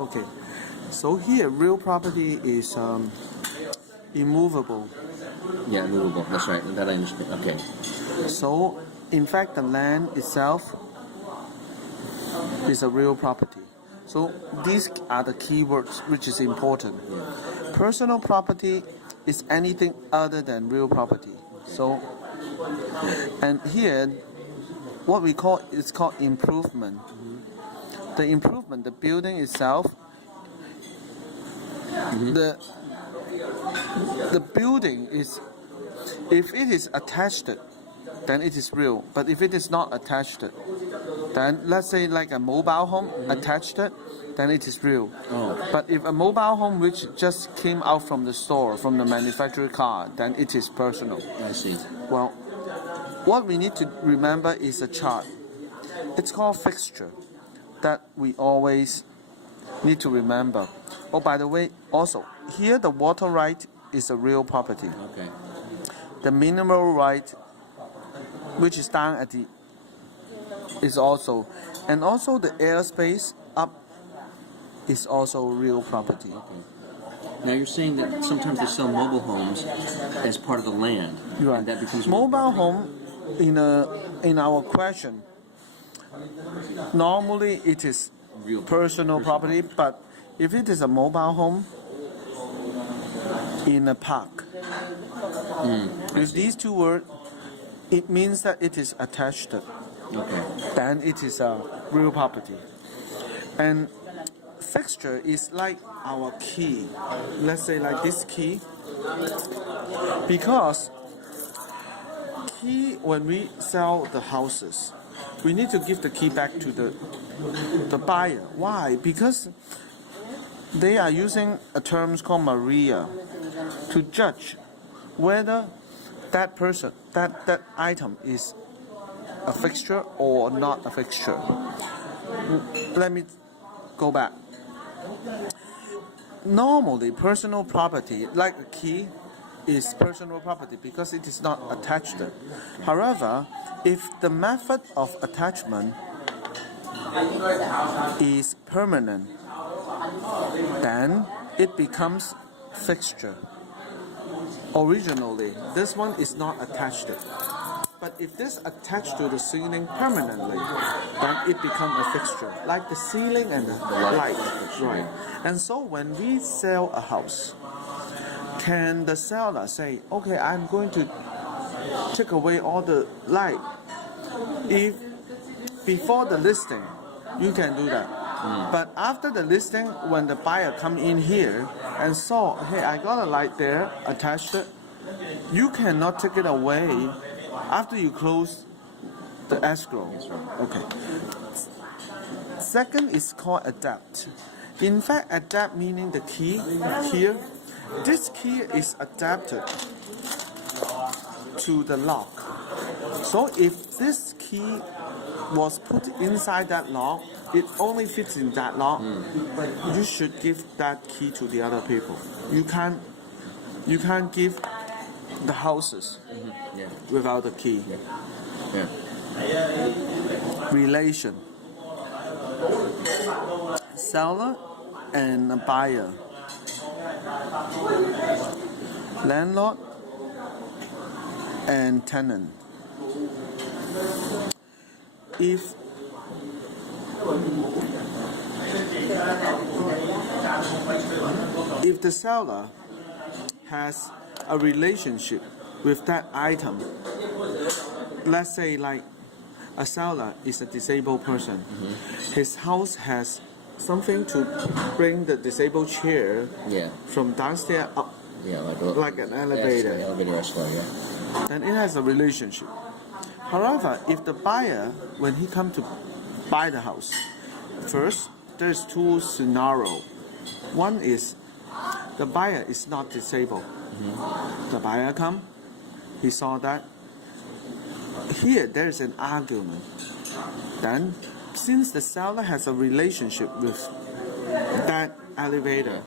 Okay. So here, real property is immovable. Yeah, movable. That's right. That I understand. Okay. So, in fact, the land itself is a real property. So these are the keywords which is important. Yeah. Personal property is anything other than real property. So, and here, what we call is called improvement. The improvement, the building itself, the building is, if it is attached, then it is real. But if it is not attached, then let's say like a mobile home attached, then it is real. Oh. But if a mobile home which just came out from the store, from the manufacturer car, then it is personal. I see. Well, what we need to remember is a chart. It's called fixture that we always need to remember. Oh, by the way, also, here the water right is a real property. Okay. The mineral right, which is down at the, is also, and also the airspace up is also real property. Okay. Now you're saying that sometimes they sell mobile homes as part of the land. Right. And that becomes Mobile home, in our question, normally it is real personal property, but if it is a mobile home in a park, with these two words, it means that it is attached. Okay. Then it is a real property. And fixture is like our key. Let's say like this key. Because key, when we sell the houses, we need to give the key back to the buyer. Why? Because they are using a term called Maria to judge whether that person, that item is a fixture or not a fixture. Let me go back. Normally, personal property, like a key, is personal property because it is not attached. However, if the method of attachment is permanent, then it becomes fixture. Originally, this one is not attached. But if this attached to the ceiling permanently, then it becomes a fixture, like the ceiling and the light. Right. And so when we sell a house, can the seller say, okay, I'm going to take away all the light? If before the listing, you can do that. But after the listing, when the buyer come in here and saw, hey, I got a light there attached, you cannot take it away after you close the escrow. Okay. Second is called adapt. In fact, adapt meaning the key here. This key is adapted to the lock. So if this key was put inside that lock, it only fits in that lock. You should give that key to the other people. You can't give the houses without the key. Relation. Seller and a buyer. Landlord and tenant. If the seller has a relationship with that item, let's say like a seller is a disabled person, his house has something to bring the disabled chair from downstairs up, like an elevator. Elevator escalator. Then it has a relationship. However, if the buyer, when he comes to buy the house, first there's two scenarios. One is the buyer is not disabled. The buyer come, he saw that. Here there is an argument. Then, since the seller has a relationship with that elevator,